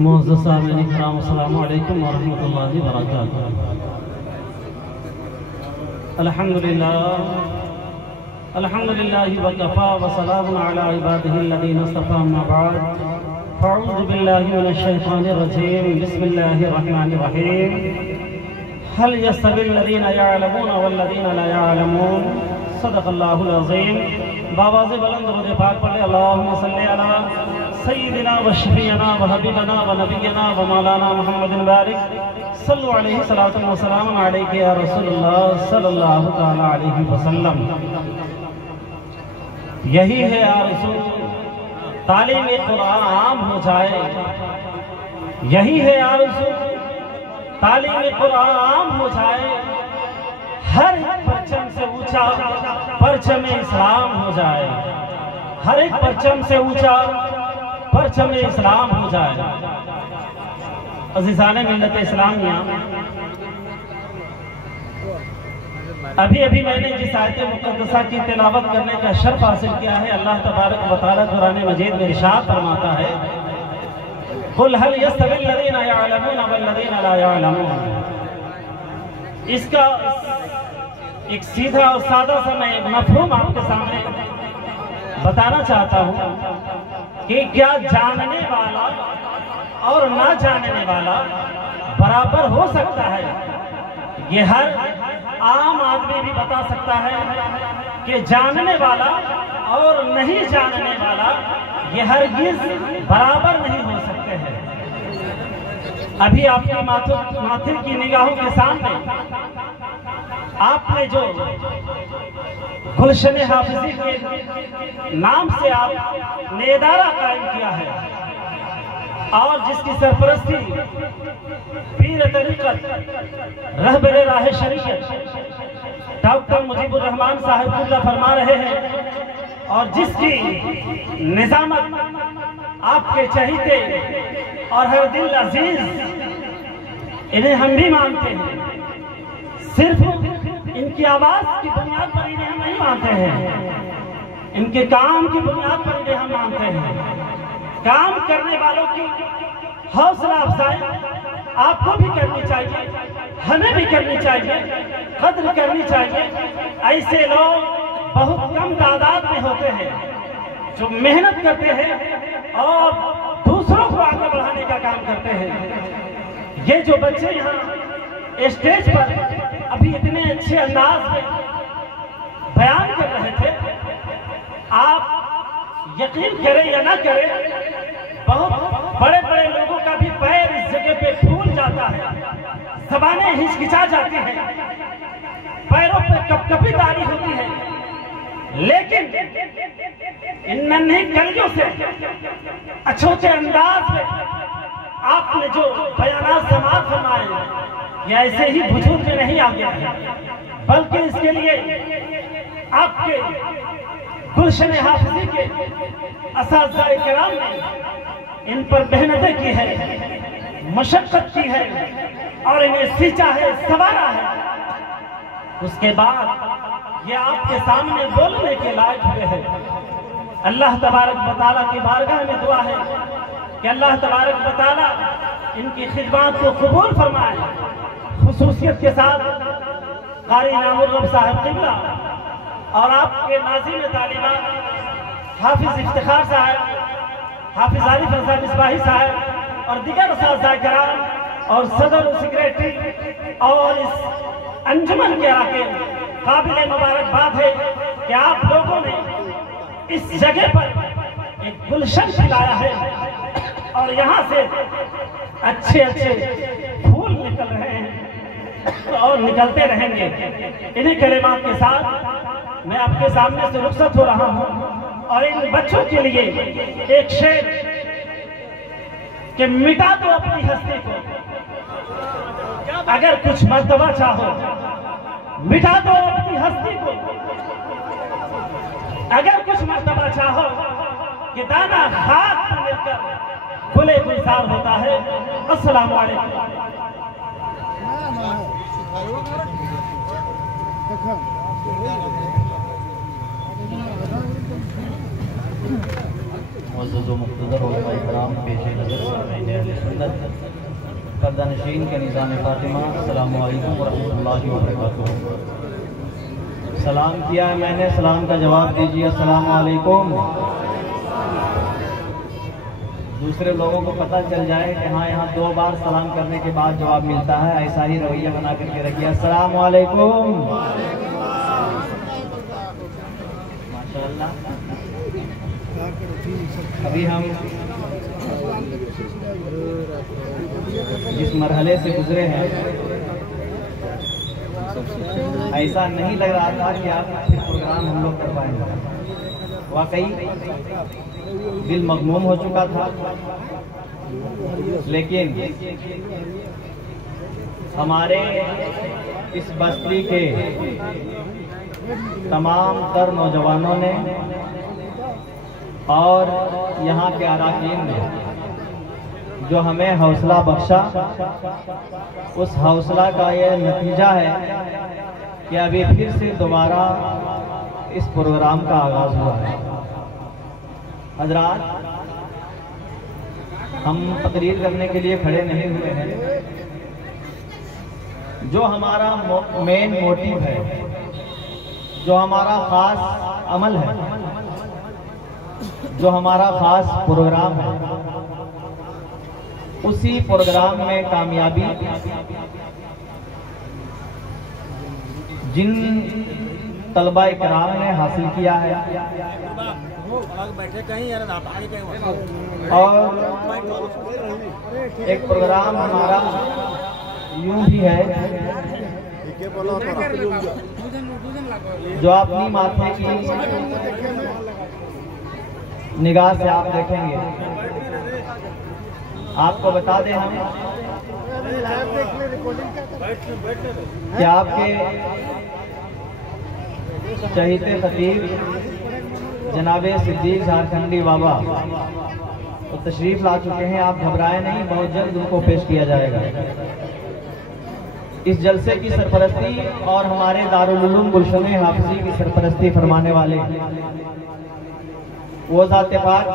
मुअज़्ज़ज़ सामिईन इकराम, अस्सलामु अलैकुम व रहमतुल्लाहि व बरकातुहू। अल्हम्दुलिल्लाहि व कफ़ा व सलामुन अला इबादिहिल्लज़ीना इस्तफ़ा, अम्मा बअद। फ़अऊज़ु बिल्लाहि मिनश शैतानिर रजीम, बिस्मिल्लाहिर रहमानिर रहीम। हल यस्तविल्लज़ीना यअलमून वल्लज़ीना ला यअलमून, सदक़ल्लाहुल अज़ीम। बावाज़े बुलंद दुरूद पाक पढ़े। अल्लाहुम्मा सल्लि अला सय्यिदिना व शफ़ीअना व हबीबना व नबिय्यना व मौलाना मुहम्मदिन बारिक सल्लु अलैहि सलातुन व सलामुन अलैका या रसूलल्लाह सल्लल्लाहु तआला अलैहि वसल्लम। यही है आरज़ू, तालीम कुरान आम हो जाए। यही है आरज़ू, तालीम कुरान आम हो जाए। हर एक परचम से ऊंचा परचम इस्लाम हो जाए। हर एक परचम से ऊंचा परचम इस्लाम हो जाए। अज़ीज़ाने मिल्लत इस्लामिया, अभी मैंने जिस आयत मुक़द्दसा की तिलावत करने का शर्फ हासिल किया है, अल्लाह तबारक व तआला कुरान मजीद में इरशाद फरमाता है, कुल हल यस्तविल्लज़ीना यअलमून वल्लज़ीना ला यअलमून। इसका एक सीधा और सादा सा मैं मफ़हूम आपके सामने बताना चाहता हूँ कि क्या जानने वाला और ना जानने वाला बराबर हो सकता है? ये हर आम आदमी भी बता सकता है कि जानने वाला और नहीं जानने वाला ये हरगिज़ बराबर नहीं हो सकते हैं। अभी आपके माथे की निगाहों के सामने आपने जो गुलशन हाफिजी के नाम से आपने इदारा कायम किया है और जिसकी सरपरस्ती पीर तरीक़त रहबरे राह शरीयत डॉक्टर मुजीबुर रहमान साहब कुल्ला फरमा रहे हैं और जिसकी निजामत आपके चहीते और हर दिल अजीज, इन्हें हम भी मानते हैं। सिर्फ इनकी आवाज की बुनियाद पर इन्हें हम नहीं मानते हैं, इनके काम की बुनियाद पर इन्हें हम मानते हैं। काम करने वालों की हौसला अफजाई आपको भी करनी चाहिए, हमें भी करनी चाहिए, कद्र करनी चाहिए। ऐसे लोग बहुत कम तादाद में होते हैं जो मेहनत करते हैं और दूसरों को आगे बढ़ाने का काम करते हैं। ये जो बच्चे यहाँ स्टेज पर अभी इतने अच्छे अंदाज में बयान कर रहे थे, आप यकीन करें या ना करें, बहुत बड़े बड़े लोगों का भी पैर इस जगह पे फूल जाता है, ज़बानें हिचकिचा जाती हैं, पैरों पे कपकपी तारी होती है। लेकिन इन नन्ही कलियों से अछूते अंदाज में आपने जो बयानात समाअत फरमाए, ये ऐसे ही वजूद में नहीं आ गया है, बल्कि इसके लिए आपके गुलशन हाफिजी के असातिज़ाए किराम ने इन पर मेहनतें की है, मशक्क़त की है और इन्हें सींचा है, संवारा है। उसके बाद ये आपके सामने बोलने के लायक हुए हैं। अल्लाह तबारक व तआला की बारगाह में दुआ है कि अल्लाह तबारक व तआला इनकी खिदमत को कबूल फरमाए। खुसूसियत के साथ कारी नामुर रब साहब क़िबला और आपके नाज़िम तालीमात हाफिज इफ्तिखार साहब, हाफिज आरिफ रज़ा मिसबाही साहब और दीगर असातिज़ाए किराम और सदर और सेक्रेटरी और इस अंजुमन के आके काबिल मुबारकबाद है कि आप लोगों ने इस जगह पर एक गुलशन खिलाया है और यहाँ से अच्छे अच्छे फूल निकल रहे हैं और निकलते रहेंगे। इन्हीं कलिमात के साथ मैं आपके सामने से रुखसत हो रहा हूँ और इन बच्चों के लिए एक शेर कि मिटा दो अपनी हस्ती को, अगर कुछ मर्तबा चाहो, मिटा दो अपनी हस्ती को, अगर कुछ मर्तबा चाहो कि दाना खाक पर मिलकर गुले गुलजार होता है। अस्सलामु अलैकुम। मुअज़्ज़ज़ व मुक़्तदर उलमा-ए-किराम पेश नज़र सुन्नत पर्दानशीन के निज़ाम फातिमा, अस्सलामु अलैकुम वरहमतुल्लाहि वबरकातुहू। सलाम किया है मैंने, सलाम का जवाब दीजिए अस्सलामु अलैकुम। दूसरे लोगों को पता चल जाए कि हाँ यहाँ 2 बार सलाम करने के बाद जवाब मिलता है, ऐसा ही रवैया बना करके रखिए। अस्सलामु अलैकुम। माशाअल्लाह। अभी हम जिस मरहले से गुजरे हैं, ऐसा नहीं लग रहा था कि आप प्रोग्राम हम लोग कर पाएंगे। वाकई दिल मगमूम हो चुका था, लेकिन हमारे इस बस्ती के तमाम तर नौजवानों ने और यहाँ के अराकीन ने जो हमें हौसला बख्शा, उस हौसला का यह नतीजा है कि अभी फिर से दोबारा इस प्रोग्राम का आगाज हुआ है। हजरात, हम तकरीर करने के लिए खड़े नहीं हुए हैं। जो हमारा मेन मोटिव है, जो हमारा खास अमल है, जो हमारा खास प्रोग्राम है, उसी प्रोग्राम में कामयाबी जिन तलबा इकराम ने हासिल किया है, और एक प्रोग्राम हमारा यूं भी है जो अपनी माथे की निगाह से आप देखेंगे। आपको बता दें हम कि आपके चहीते खतीब जनाबे सिद्दीक झारखंडी बाबा तो तशरीफ ला चुके हैं। आप घबराएं नहीं, बहुत जल्द उनको पेश किया जाएगा। इस जलसे की सरपरस्ती और हमारे दारुल उलूम गुलशन हाफिजी की सरपरस्ती फरमाने वाले वो ज़ात पाक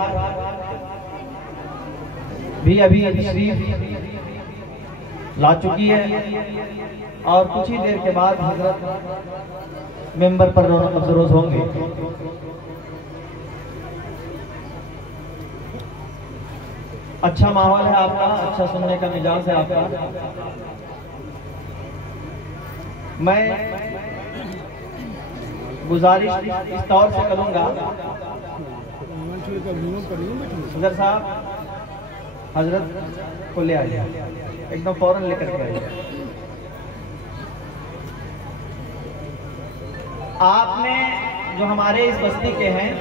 भी अभी तशरीफ ला चुकी है और कुछ ही देर के बाद हजरत मेंबर पर रौनक अफरोज होंगे। अच्छा माहौल है आपका, अच्छा सुनने का मिजाज है आपका। मैं गुजारिश इस तौर से करूंगा, सदर साहब हजरत को ले आइए, एकदम फौरन लेकर के आइए। आपने जो हमारे इस बस्ती के हैं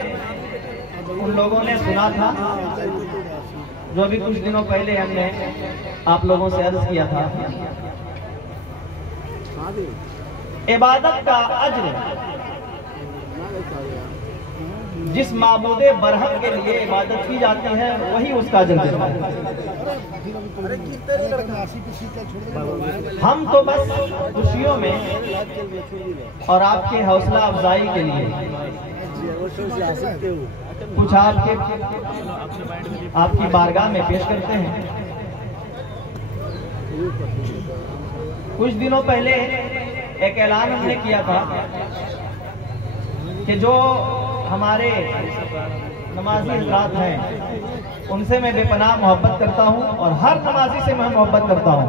उन लोगों ने सुना था जो अभी कुछ दिनों पहले हमने आप लोगों से अर्ज किया था, इबादत का अज्र जिस माबूदे बरहक के लिए इबादत की जाती है वही उसका अज्र देता है। हम तो बस खुशियों में और आपके हौसला अफजाई के लिए कुछ आपकी बारगाह में पेश करते हैं। कुछ दिनों पहले एक ऐलान हमने किया था कि जो हमारे नमाजी हज़रात हैं उनसे मैं बेपनाह मोहब्बत करता हूं और हर नमाजी से मैं मोहब्बत करता हूं।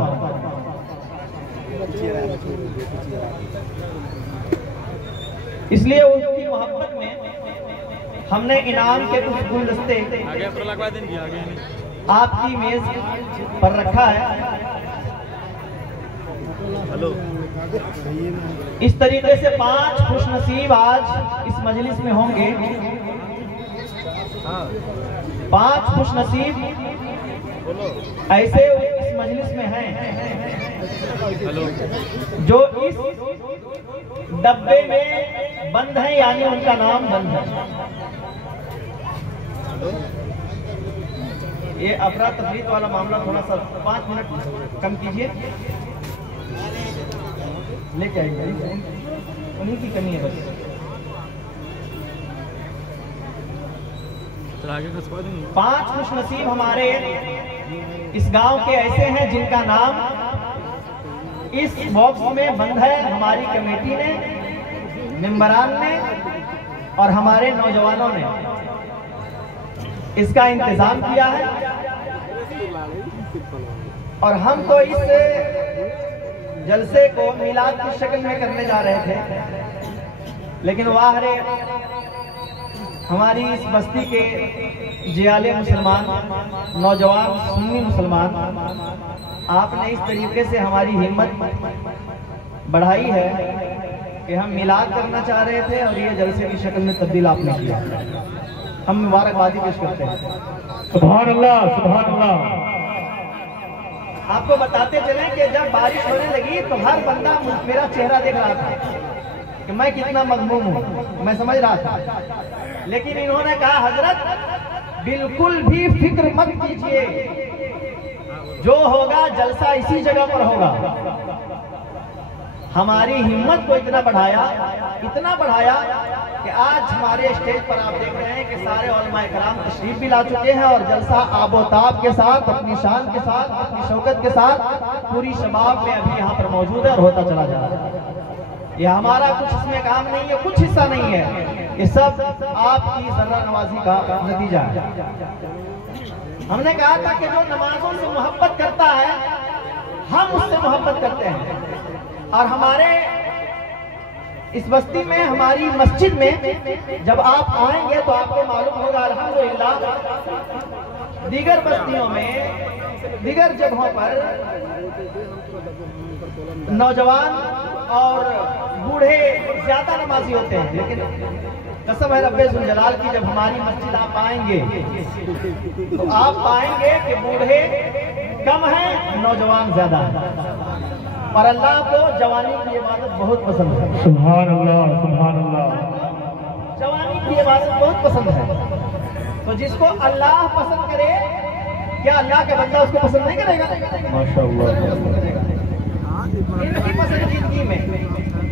इसलिए उनकी मोहब्बत में हमने इनाम के कुछ गुलदस्ते आपकी मेज पर रखा है। इस तरीके से 5 खुशनसीब आज इस मजलिस में होंगे। 5 खुशनसीब ऐसे इस मजलिस में हैं जो इस डब्बे में बंद है, यानी उनका नाम बंद है। ये अफरा तफरीक वाला मामला थोड़ा सा 5 मिनट कम कीजिए, लेके आइए, उन्हीं की कमी है बस। 5 खुशनसीब हमारे इस गांव के ऐसे हैं जिनका नाम इस बॉक्स में बंद है। हमारी कमेटी ने, मेंबरान ने और हमारे नौजवानों ने इसका इंतजाम किया है और हम तो इस जलसे को मिलाद की शक्ल में करने जा रहे थे, लेकिन वाह रे, हमारी इस बस्ती के जियाले मुसलमान, नौजवान सुन्नी मुसलमान, आपने इस तरीके से हमारी हिम्मत बढ़ाई है कि हम मिलाद करना चाह रहे थे और ये जलसे की शक्ल में तब्दील आपने किया। हम मुबारकबादी पेश करते हैं। सुभान अल्लाह, सुभान अल्लाह। आपको बताते चलें कि जब बारिश होने लगी तो हर बंदा मेरा चेहरा देख रहा था कि मैं कितना मगमूम हूँ, मैं समझ रहा था। लेकिन इन्होंने कहा, हजरत बिल्कुल भी फिक्र मत कीजिए, जो होगा जलसा इसी जगह पर होगा। हमारी हिम्मत को इतना बढ़ाया कि आज हमारे स्टेज पर आप देख रहे हैं कि सारे उलमाए कराम तशरीफ भी ला चुके हैं और जलसा आबोताब के साथ, अपनी शान के साथ, अपनी शौकत के साथ पूरी शबाब में अभी यहाँ पर मौजूद है और होता चला जा रहा है। ये हमारा कुछ इसमें काम नहीं है, कुछ हिस्सा नहीं है, ये सब आपकी जर्रा नवाजी का नतीजा है। हमने कहा था कि जो नमाजों से मोहब्बत करता है, हम उससे मोहब्बत करते हैं। और हमारे इस बस्ती में, हमारी मस्जिद में जब आप आएंगे तो आपको मालूम होगा, अल्हम्दुलिल्लाह दीगर बस्तियों में, दीगर जगहों पर नौजवान और बूढ़े ज्यादा नमाजी होते हैं, लेकिन कसम है रब्बे जुल जलाल की, जब हमारी मस्जिद आप आएंगे तो आप पाएंगे कि बूढ़े कम हैं, नौजवान ज्यादा हैं। और अल्लाह को जवानी की इबादत बहुत पसंद है। सुभान अल्लाह, सुभान अल्लाह। जवानी की इबादत बहुत पसंद है। तो जिसको अल्लाह पसंद करे, क्या अल्लाह का बंदा उसको पसंद नहीं करेगा? माशाअल्लाह। इनकी पसंदीदगी में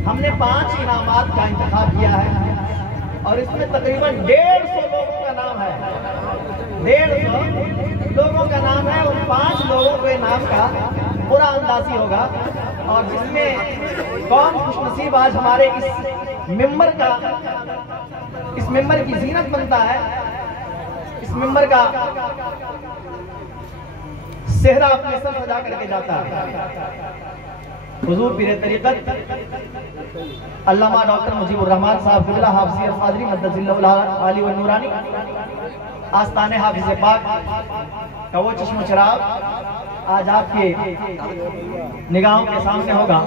हमने 5 इनामात का इंतखाब किया है और इसमें तकरीबन 150 लोगों का नाम है। 150 लोगों का नाम है। उन 5 लोगों के नाम का पूरा अंदाजी होगा और जिसमें कौन खुशनसीब आज हमारे इस मेंबर की जीनत बनता है, इस मेंबर का सेहरा अपने सर सजा करके जाता है। हुजूर पीर तरीक़त अल्लामा डॉक्टर मुजीबुर रहमान साहब क़िबला हाफ़िज़ क़ादरी मद्दज़िल्लहुल आली व नूरानी, आस्ताने हाफ़िज़ पाक का वो चश्म चिराग आज आपके निगाहों के सामने होगा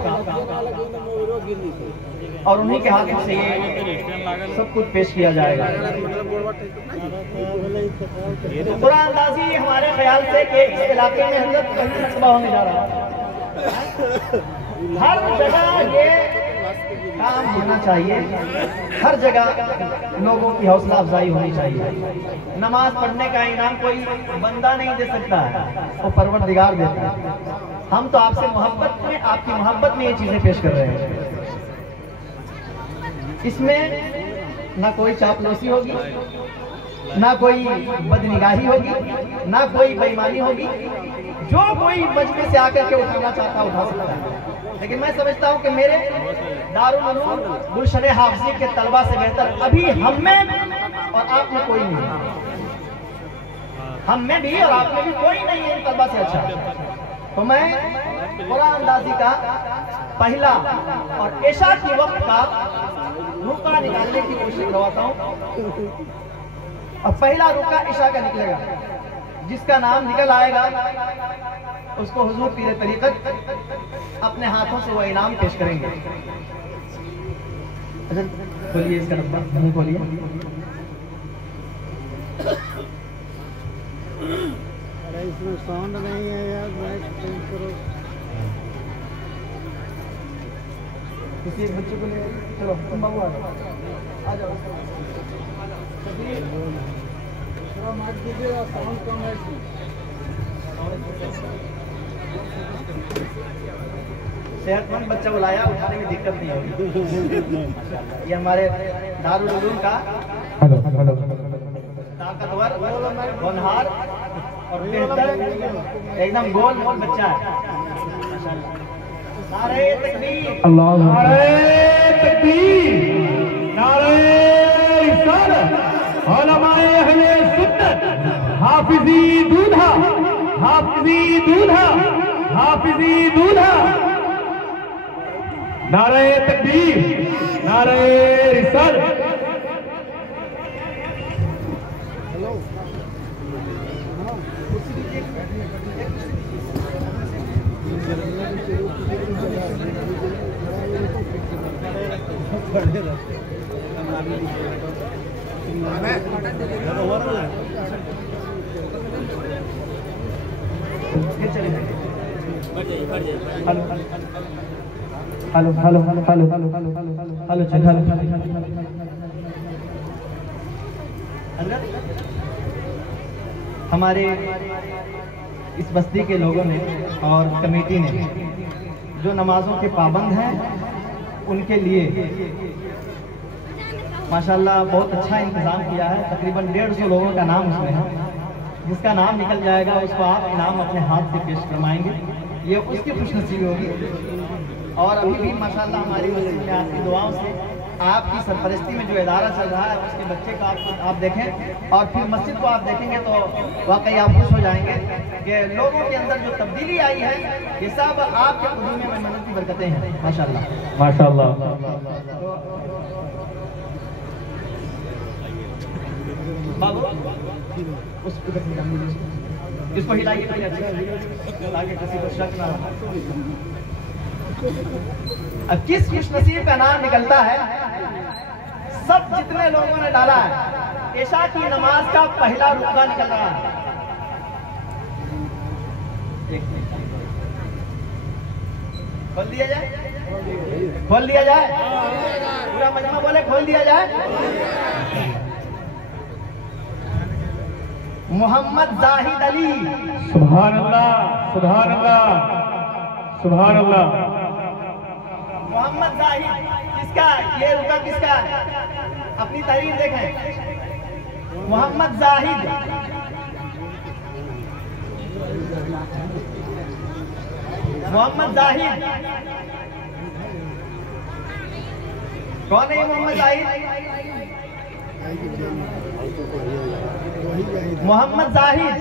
और उन्हीं के हाथों से ये सब कुछ पेश किया जाएगा। तो पूरा अंदाजी हमारे ख्याल से कि इस इलाके में हज़रत होने जा रहा है। हर जगह ये काम होना चाहिए, हर जगह लोगों की हौसला अफजाई होनी चाहिए। नमाज पढ़ने का इनाम कोई बंदा नहीं दे सकता है, वो परवरदिगार देता है। हम तो आपसे मोहब्बत में, आपकी मोहब्बत में ये चीजें पेश कर रहे हैं। इसमें ना कोई चापलूसी होगी, ना कोई बदनिगाही होगी, ना कोई बेईमानी होगी। जो कोई मजमे से आकर के उठाना चाहता उठा सकता है। लेकिन मैं समझता हूँ कि मेरे दारुल उलूम गुलशन हाफिज़ी के तलबा से बेहतर अभी हम में और आप में कोई नहीं है। हम में भी और आप में भी कोई नहीं है इन तलबा से अच्छा। तो मैं पूरा अंदाजी का पहला और ऐशा के वक्त का रुका निकालने की कोशिश करवाता हूँ और पहला रुका ईशा का निकलेगा। जिसका नाम निकल आएगा उसको हुजूर पीर तरीक़त अपने हाथों से वो इनाम पेश करेंगे। अच्छा खोलिए इसका डब्बा, मुंह खोलिए। अरे इसमें साउंड नहीं है यार, माइक चेंज करो। किसी एक बच्चे को ले चलो, तुम बाबू आ जाओ। थोड़ा माइक दीजिएगा, साउंड कम है इसमें। सेहतमंद बच्चा बुलाया, उठाने में दिक्कत नहीं होगी। ये हमारे दारुल उलूम का ताकतवर गोबर, होनहार और बेहतर एकदम गोल मोल बच्चा है। नारे तकबीर, अल्लाह, नारे तकबीर, नारे रिसालत, उलमाए अहले सुन्नत, हाफिजी दूल्हा, हाफिजी दूल्हा, हाफिजी दूल्हा। नारे तकबीर, नारे रिसालत। Hello hello hello hello hello hello हमारे इस बस्ती के लोगों ने और कमेटी ने जो नमाजों के पाबंद हैं उनके लिए माशाल्लाह बहुत अच्छा इंतजाम किया है। तकरीबन 150 लोगों का नाम उसमें है। जिसका नाम निकल जाएगा उसको आप इनाम अपने हाथ से पेश करवाएंगे, ये उसकी खुशनसीबी होगी। और अभी भी माशाल्लाह हमारी मस्जिद में आपकी दुआओं से आपकी सरपरस्ती में जो इदारा चल रहा है उसके बच्चे को आप देखें और फिर मस्जिद को आप देखेंगे तो वाकई आप खुश हो जाएंगे कि लोगों के अंदर जो तब्दीली आई है ये सब आपके खुदूम में मदद की बरकतें हैं। माशाल्लाह माशाल्लाह। बाबू इसको हिलाइए ताकि किसी को शक ना हो। अब किस खुशनसीब का नाम निकलता है, सब जितने लोगों ने डाला है इशा की नमाज का पहला रुकना निकल रहा है। खोल दिया जाए, खोल दिया जाए, पूरा मजमा बोले खोल दिया जाए। मोहम्मद जाहिद अली, सुभान अल्लाह, सुभान अल्लाह, सुभान अल्लाह। मोहम्मद जाहिद किसका, ये रुका किसका, अपनी तारीफ देखें। मोहम्मद जाहिद, मोहम्मद जाहिद कौन है? मोहम्मद जाहिद, मोहम्मद जाहिद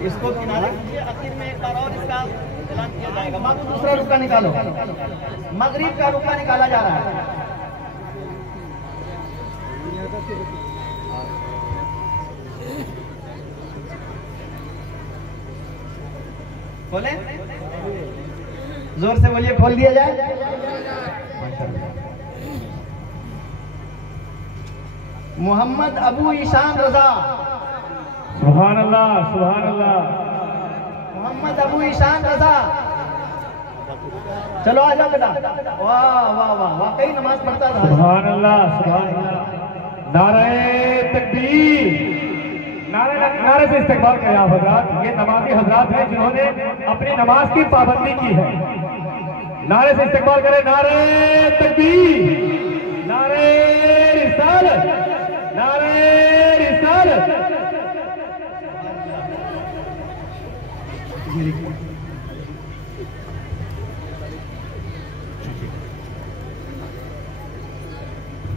इसको किनारे आखिर में एक बार और इसका ऐलान किया जाएगा। बाबू दूसरा रुका निकालो, मगरिब का रुका निकाला जा रहा है। खोले, जोर से बोलिए, खोल दिया जाए। मोहम्मद अबू ईशान रजा, सुभान अल्लाह, सुभान अल्लाह। मोहम्मद अबू ईशान रजा, चलो आ जाओ बेटा। वाह वाह वाह, वाकई नमाज पढ़ता था। सुभान अल्लाह, सुभान अल्लाह। नारे तकबीर, नारे से इस्तेमाल करें आप हजरात। ये नमाजी हजरात हैं जिन्होंने अपनी नमाज की पाबंदी की है। नारे से इस्तेमाल करें, नारे तकबीर, नारे रिसालत, नारे रिसालत।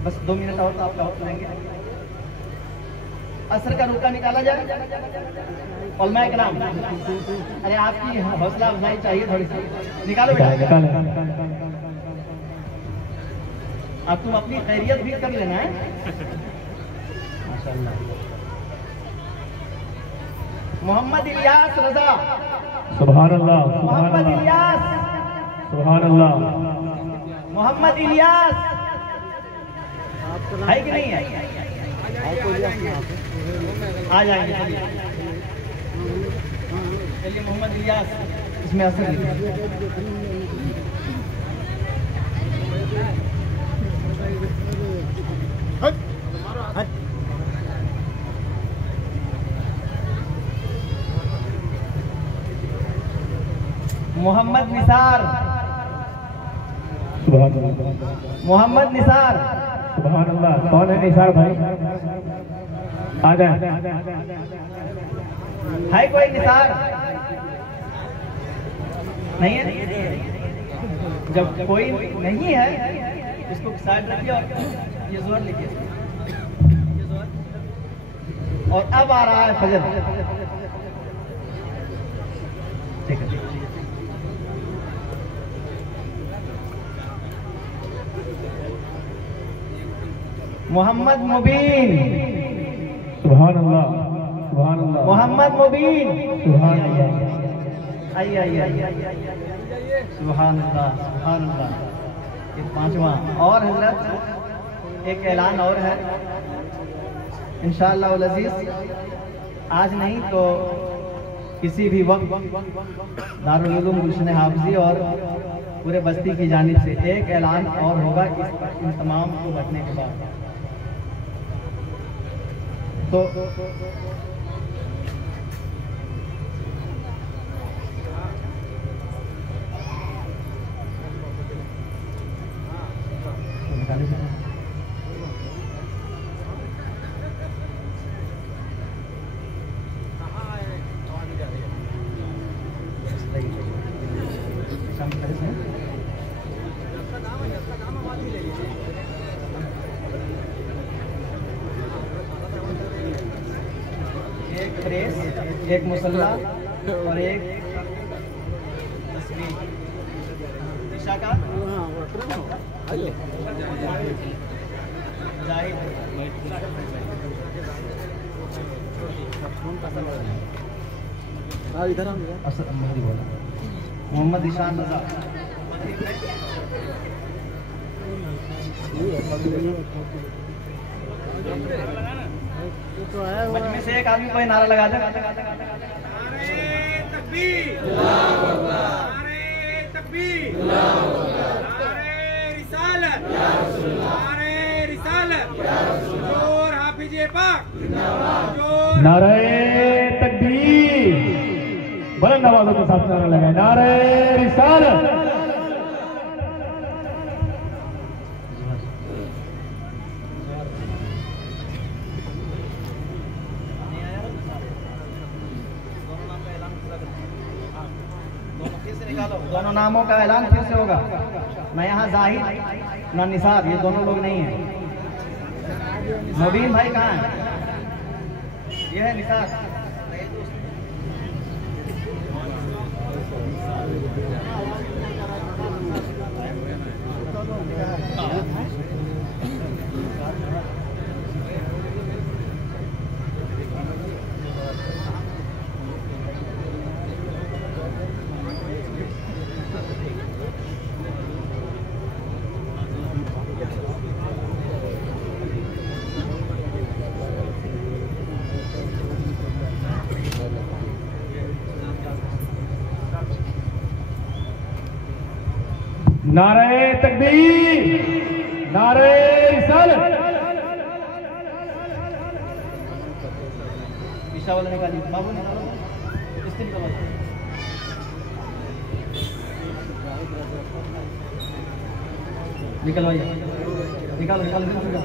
बस 2 मिनट और तो आपका वक्त लेंगे। असर का रुका निकाला जाए। उलमा इकराम, अरे आपकी हौसला अफजाई चाहिए थोड़ी सी, निकालो बेटा। अब तुम अपनी खैरियत भी कर लेना है। माशाल्लाह। मोहम्मद इलियास रजा, सुभान अल्लाह, मोहम्मद इलियास, सुभान अल्लाह। मोहम्मद इलियास है कि नहीं है? आ जाएंगे, चलिए मोहम्मद इलियास इसमें असर मोहम्मद निसार, सुभान अल्लाह, मोहम्मद निसार, सुभान अल्लाह। कौन है निसार भाई? आ जाए। है कोई निसार? नहीं है? जब कोई नहीं है इसको साइड रखिए और ये जोर लिखिए। और अब आ रहा है फजर। ठीक है। मोहम्मद मुबीन। सुभान अल्लाह, सुभान अल्लाह। मोहम्मद मुबीन। सुभान अल्लाह। आइए आइए। सुभान अल्लाह, सुभान अल्लाह। ये 5वां। और हजरत एक ऐलान और है, इंशाअल्लाह उल अज़ीज़ आज नहीं तो किसी भी वक्त दारुल उलूम गुलशन हाफिज़ी और पूरे बस्ती की जानिब से एक ऐलान और होगा इन तमाम को बचने के बाद। तो एक प्रेस, एक मुसल्ला और एक तस्वीर ईशा का इधर मोहम्मद ईशान रजा। मजमे से एक आदमी कोई नारा लगा दे। नारे तकबीर। बुलंद आवाज़ों के साथ नारा लगाए, नारे रिसालत। दोनों नामों का ऐलान फिर से होगा। मैं यहाँ जाहिद ना निसार, ये दोनों लोग नहीं हैं। मुबीन भाई कहाँ है? ये है निसार। नारे तकबीर, नारे रिसालत। ईशा वाला निकालिए, बाबू निकालो, इससे निकालो। निकलवाइए, निकालो निकालो निकालो।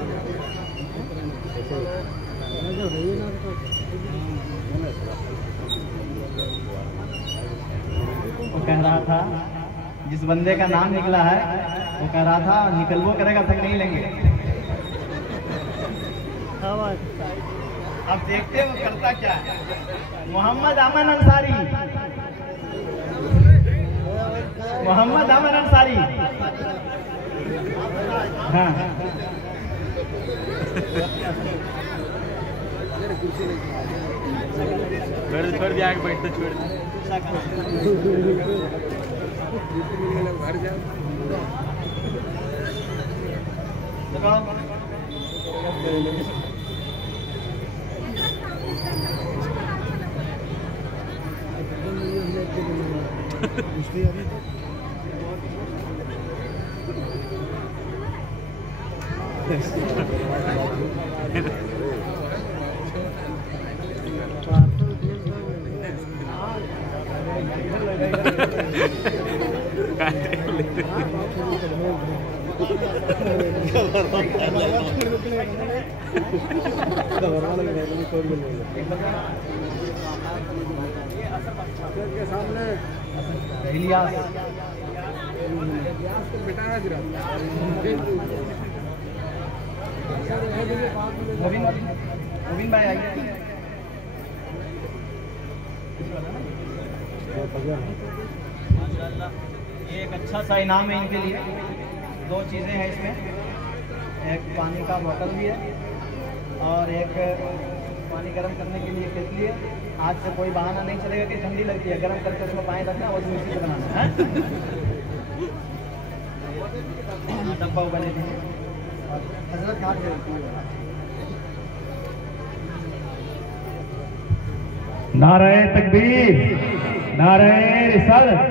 वो कह रहा था, जिस बंदे का नाम निकला है वो कह रहा था निकलवो करेगा तब नहीं लेंगे। अब देखते हैं वो करता क्या है। मोहम्मद अमन अंसारी, मोहम्मद अमन अंसारी। हाँ छोड़ दिया, आगे बैठ तो छोड़ के सामने इलियास नवीन भाई आइए। ये एक अच्छा सा इनाम है इनके लिए। 2 चीज़ें हैं इसमें, एक पानी का बोतल भी है और एक पानी गर्म करने के लिए केतली है। आज से कोई बहाना नहीं चलेगा कि ठंडी लगती है, गर्म करके उसमें पानी रखना और मिक्सी से बनाना है। डब्बा उबले थे हजरत खान से नारे तकबीर, नारे रिसालत।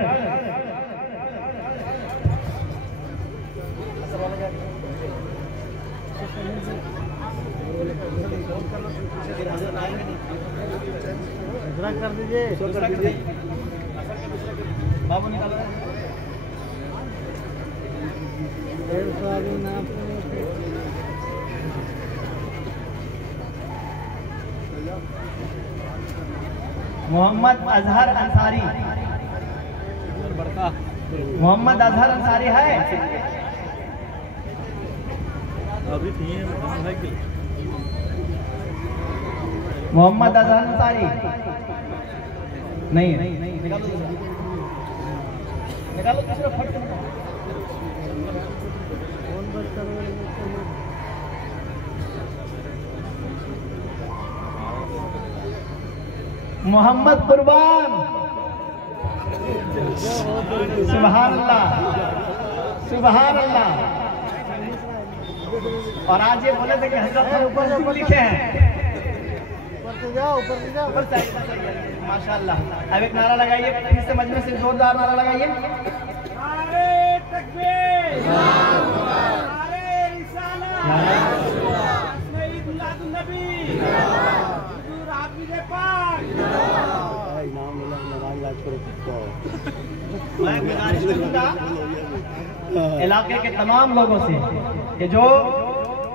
कर दीजिए बाबू निकालो। 150 आदमी नाम मोहम्मद अजहर अंसारी। मोहम्मद अजहर अंसारी है। अभी थी मोहम्मद अजहर अंसारी नहीं है। निकालो निकालो दूसरा फट के निकालो। फोन बंद करो। मोहम्मद कुर्बान। सुभान अल्लाह, सुभान अल्लाह। और आज ये बोले थे कि हजरत ऊपर लिखे हैं। ऊपर से जाओ, ऊपर से जाओ। माशाअल्लाह। अब एक नारा लगाइए फिर से, मजमे से जोरदार नारा लगाइए। नारे तकबीर, नारे रिसालत, शहीद मिलादुन्नबी, हुजूर हाफिज़ पाक। नाम लगाई याद करो। मैं गुजारिश करूंगा इलाके के तमाम लोगों से कि जो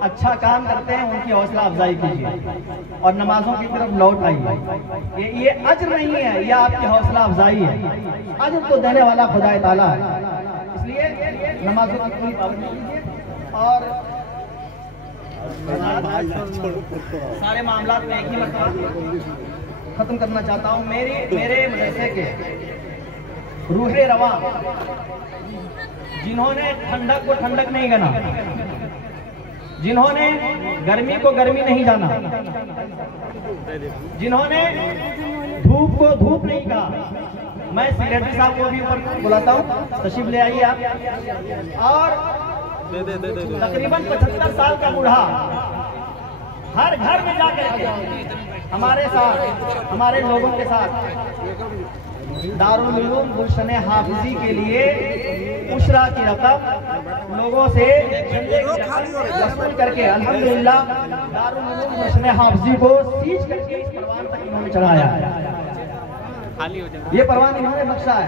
अच्छा काम करते हैं उनकी हौसला अफजाई कीजिए और नमाजों की तरफ लौट आइए। ये अज्र नहीं है, ये आपकी हौसला अफजाई है। अज्र तो देने वाला खुदा ताला है। इसलिए नमाजों की पूरी पाबंदी कीजिए और सारे मामलात में एक ही मरतबा खत्म करना चाहता हूँ। मेरे मदरसे के रूहे रवा जिन्होंने ठंडक को ठंडक नहीं गना, जिन्होंने गर्मी को गर्मी नहीं जाना, जिन्होंने धूप को धूप नहीं कहा, मैं सेक्रेटरी साहब को भी ऊपर बुलाता हूँ, तशरीफ ले आइए आप। और तकरीबन 75 साल का बूढ़ा हर घर में जाकर के हमारे साथ, हमारे लोगों के साथ दारुल उलूम गुलशन हाफिजी के लिए उशरा की रकम लोगों से वसूल करके अल्हम्दुलिल्लाह दारुल उलूम गुलशन हाफिजी को सीज करके इस परवान तक इन्होंने चढ़ाया है। ये परवान इन्होंने बख्शा है।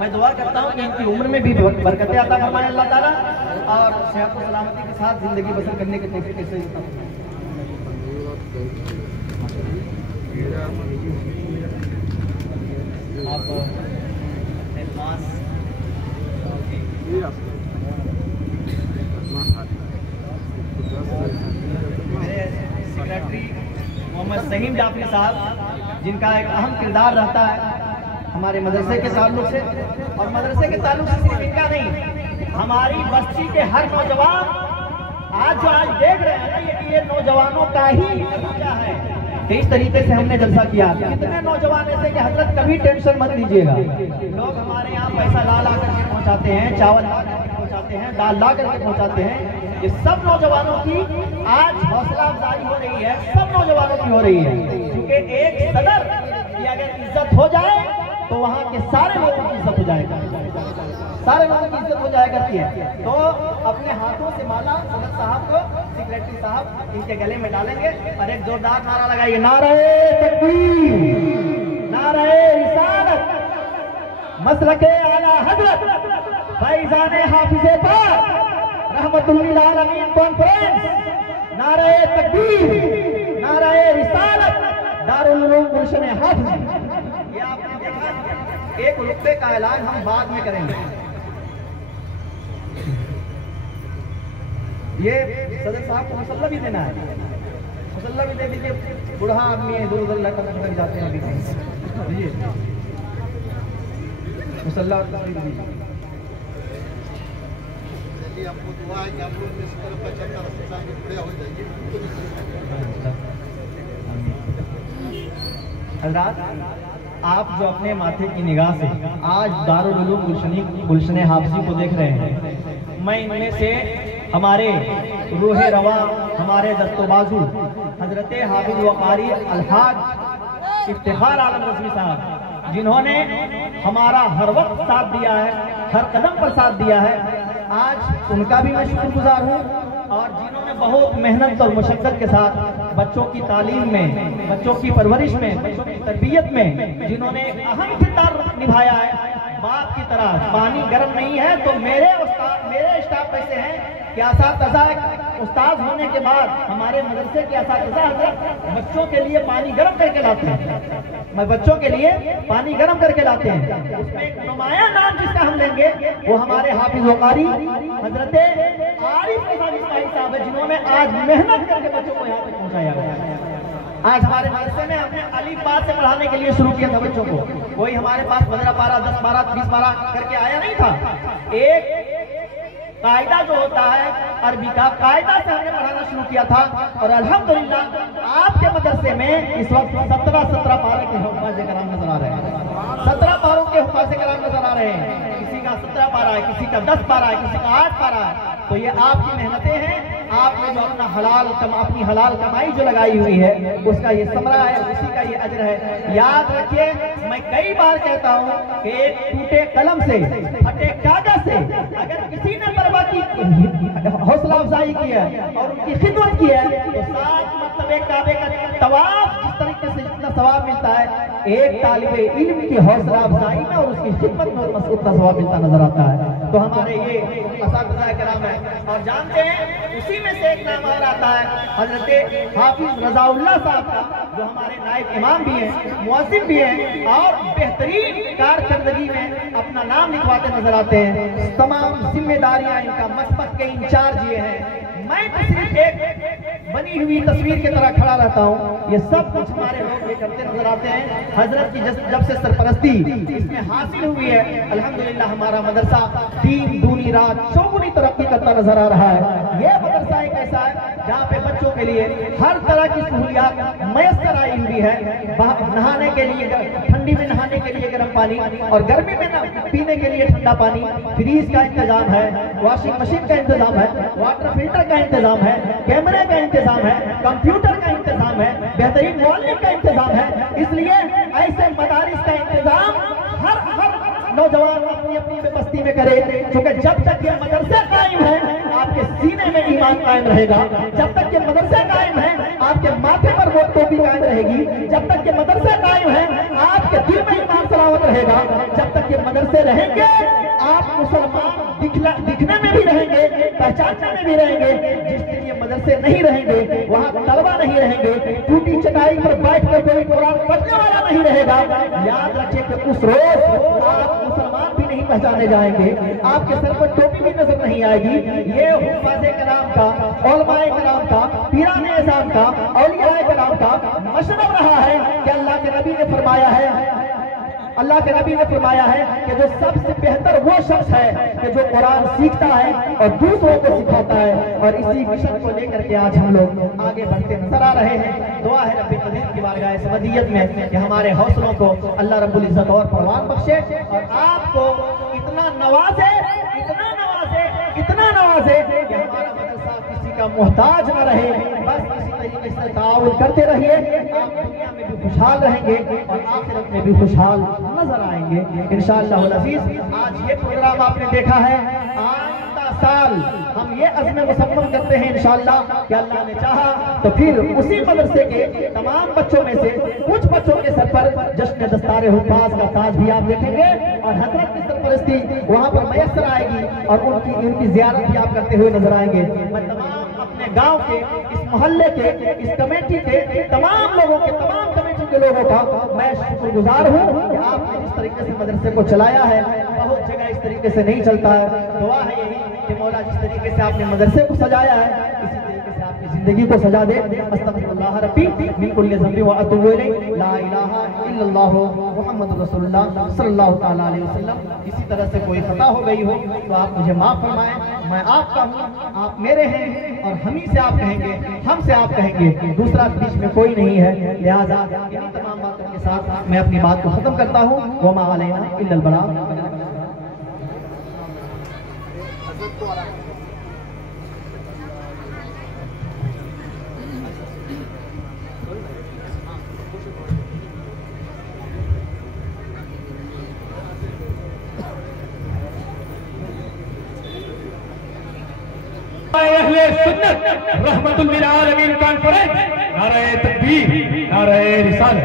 मैं दुआ करता हूँ कि इनकी उम्र में भी बरकतें अता फरमाए अल्लाह ताला और सेहत और सलामती के साथ जिंदगी बसर करने के तौफीक से आप सेक्रेटरी मोहम्मद सहीम जाफरी साहब, जिनका एक अहम किरदार रहता है हमारे मदरसे के ताल्लुक से, और मदरसे के ताल्लुक से सिर्फ इनका नहीं, हमारी बस्ती के हर नौजवान आज देख रहे हैं ना, ये नौजवानों का ही नतीजा है कि इस तरीके से हमने जलसा किया। कितने नौजवान ऐसे कि हजरत कभी टेंशन मत लीजिएगा, लोग हमारे यहाँ पैसा ला करके पहुँचाते हैं, चावल ला करके पहुँचाते हैं, दाल ला करके पहुँचाते हैं। ये सब नौजवानों की आज हौसला अफजाई हो रही है, सब नौजवानों की हो रही है। क्योंकि एक सदर की अगर इज्जत हो जाए तो वहाँ के सारे लोगों की इज्जत हो जाएगी, सारे लोगों की इज्जत हो जाया करती है। तो अपने हाथों से माला सदर साहब को, सेक्रेटरी साहब इनके गले में डालेंगे और एक जोरदार नारा लगाइए। नारे तकबीर, नारे रिसालत, मसलके आला हजरत फैजान हाफिज़ पाक रहमतुल्लिल आलमीन कॉन्फ्रेंस नारे तकबीर, नारे रिसालत, दारुल उलूम गुलशन हाफिजी। ये आपने देखा, एक रुतबे का ऐलान हम बाद में करेंगे। ये सदर साहब को मसल्ला भी देना है, मसल्ला भी दे दीजिए। बूढ़ा आदमी है, इधर उधर लटक जाते हैं, अभी दीजिए मसल्ला और तस्वीर दीजिए। आपको दुआ है कि आप लोग इस तरफ का चलना रास्ता में खड़े हो जाइए। हज़रात, आप जो अपने माथे की निगाह से आज दारुल उलूम गुलशन हाफिजी को देख रहे हैं, मैं इनमें से हमारे रूह रवा, हमारे दस्तोबाजू हजरत हाफिज वकारी अलहाज इफ्तिखार आलम रज़वी साहब, जिन्होंने हमारा हर वक्त साथ दिया है, हर कदम पर साथ दिया है, आज उनका भी मैं शुक्रगुजार हूँ। और जिन्होंने बहुत मेहनत और मुशक्कत के साथ बच्चों की तालीम में, बच्चों की परवरिश में, बच्चों की तरबियत में जिन्होंने एक अहम किरदार निभाया है। बाप की तरह पानी गर्म नहीं है तो मेरे स्टाफ ऐसे हैं कि उस्ताद होने के बाद हमारे मदरसे के बच्चों के लिए पानी गर्म करके लाते हैं। मैं बच्चों के लिए पानी गर्म करके लाते हैं। उसमें एक नुमाया नाम जिसका हम लेंगे वो हमारे हाफिज वकारी हजरत आरिफ इस्माइल साहब है, जिन्होंने आज मेहनत करके बच्चों को यहाँ तक पहुँचाया है। आज हमारे मदरसे में हमने अलीफ बात से पढ़ाने के लिए शुरू किया था बच्चों को। कोई हमारे पास 15 पारा 10 पारा 20 पारा करके आया नहीं था। एक कायदा जो होता है अरबी का, कायदा से हमने पढ़ाना शुरू किया था। और अल्हम्दुलिल्लाह आपके मदरसे में इस वक्त 17 पारे के हुफ़ाज़ कराम नजर आ रहे हैं। 17 पारों के हुफ़ाज़ कराम नजर आ रहे हैं। किसी का 17 पारा है, किसी का 10 पारा है, किसी का 8 पारा है। तो ये आपकी मेहनतें हैं। आपने जो अपनी हलाल कमाई जो लगाई हुई है उसका ये समरा है, उसी का ये अजर है। याद रखिए, मैं कई बार कहता हूँ कि एक टूटे कलम से, फटे कागज से अगर किसी ने तलबा की हौसला अफजाई की है और उनकी खिदमत की है तो 7 मरतबे काबे का तवाफ जिस तरीके से जितना सवाब मिलता है, एक तालिबे इल्म की हौसला अफजाई में और उसकी खिदमत में उतना सवाब मिलता नजर आता है। तो हमारे ये असातिज़ा किराम है। और जानते हैं उसी में से एक नाम और आता है हजरत हाफिज रज़ाउल्लाह साहब का, जो हमारे नायब इमाम भी हैं, मुअज्जिन भी हैं और बेहतरीन कारकर्दगी में अपना नाम लिखवाते नजर आते हैं। तमाम जिम्मेदारियां इनका मसबक के इंचार्ज ये हैं। मैं तो सिर्फ एक बनी हुई तस्वीर की तरह खड़ा रहता हूँ। ये सब कुछ हमारे लोग ये करते नजर आते हैं। हजरत की जब से सरपरस्ती इसमें हासिल हुई है, अल्हम्दुलिल्लाह हमारा मदरसा दिन दूनी रात चौगुनी तरक्की करता नजर आ रहा है। ये मदरसा एक ऐसा है जहाँ पे बच्चों के लिए हर तरह की सहूलियात मैसर आई हुई है। नहाने के लिए, ठंडी में नहाने के लिए गर्म पानी और गर्मी में पीने के लिए ठंडा पानी, फ्रीज का इंतजाम है, वॉशिंग मशीन का इंतजाम है, वाटर फिल्टर का इंतजाम है, कैमरे का इंतजाम है, कंप्यूटर का इंतजाम है, बेहतरीन मौलिक का इंतजाम है। इसलिए ऐसे मदारिस का इंतजाम हर नौजवान अपनी अपनी बस्ती में करे, क्योंकि जब तक ये मदरसे कायम है आपके सीने में ईमान कायम रहेगा। जब तक ये मदरसे कायम है आपके माथे पर वो टोपी कायम रहेगी। जब तक ये मदरसे कायम है आपके दिल में ईमान सलामत रहेगा। जब तक ये मदरसे रहेंगे आप मुसलमान दिखने में भी रहेंगे, पहचानने में भी रहेंगे। जिस दिन ये मदरसे नहीं रहेंगे वहाँ तलबा नहीं रहेंगे, टूटी चटाई पर बैठ कर कोई कुरान पढ़ने वाला नहीं रहेगा। याद रखिए कि उस रोज आप मुसलमान भी नहीं पहचाने जाएंगे, आपके सर पर टोपी भी नजर नहीं आएगी। ये हुफ़ाज़े कलाम का, उलमाए कलाम का, पीराने इज़ाम का, औलियाए कलाम का मशरब रहा है कि अल्लाह के नबी ने फरमाया है, अल्लाह के नबी ने फरमाया है कि जो सबसे बेहतर वो शख्स है कि जो कुरान सीखता है और दूसरों को सिखाता है। और इसी मिशन को लेकर के आज हम लोग आगे बढ़ते नजर आ रहे हैं। दुआ है रब्बुल कदीर की बारगाह समदियत में कि हमारे हौसलों को अल्लाह रब्बुल इज्जत और परवान बख्शे और आपको इतना नवाजे, इतना नवाजे, इतना नवाजे कि हमारा मदरसा किसी का मोहताज न रहे। बस इसी तरीके से ताउन करते रहिए, आप दुनिया में भी खुशहाल रहेंगे और आखिरत में भी खुशहाल नजर आएंगे इंशाअल्लाह अज़ीज। आज ये प्रोग्राम आपने देखा है, आइंदा साल हम ये अज़्म मुसम्मम करते हैं इंशाअल्लाह कि अल्लाह ने चाहा तो फिर उसी मदरसे के तमाम बच्चों में से कुछ बच्चों के सर पर जश्न दस्तारे हुफ़ाज़ का ताज भी आप देखेंगे और हजरत की सरपरस्ती वहाँ पर मैसर आएगी और उनकी जियारत भी आप करते हुए नजर आएंगे। मैं तमाम अपने अपने गांव के, इस मोहल्ले के, इस कमेटी के तमाम लोगों के, तमाम कमेटी के लोगों का मैं शुक्रगुजार हूँ कि आपने जिस तरीके से मदरसे को चलाया है। बहुत जगह इस तरीके से नहीं चलता है। दुआ है यही कि मौला जिस तरीके से आपने मदरसे को सजाया है, इसी तरीके से आपकी जिंदगी को सजा दे। अस्तगफिरुल्लाह रब्बी मिन कुल्लि ज़ंबि व अतूबु इलैहि, ला इलाहा इल्लल्लाह मुहम्मदुर रसूलुल्लाह सल्लल्लाहु तआला अलैहि वसल्लम। किसी तरह से कोई खता हो गई हो तो आप मुझे माफ फरमाएं। मैं आपका हूँ, आप मेरे हैं, और हम ही से आप कहेंगे, हमसे आप कहेंगे, दूसरा बीच में कोई नहीं है। लिहाजा इन्हीं तमाम बातों के साथ मैं अपनी बात को खत्म करता हूँ। वमा अलैना इल्लल बलाग। अहले सुन्नत रहमतुल लिल आलमीन कॉन्फ्रेंस, नारे तकबीर, नारे रिसालत।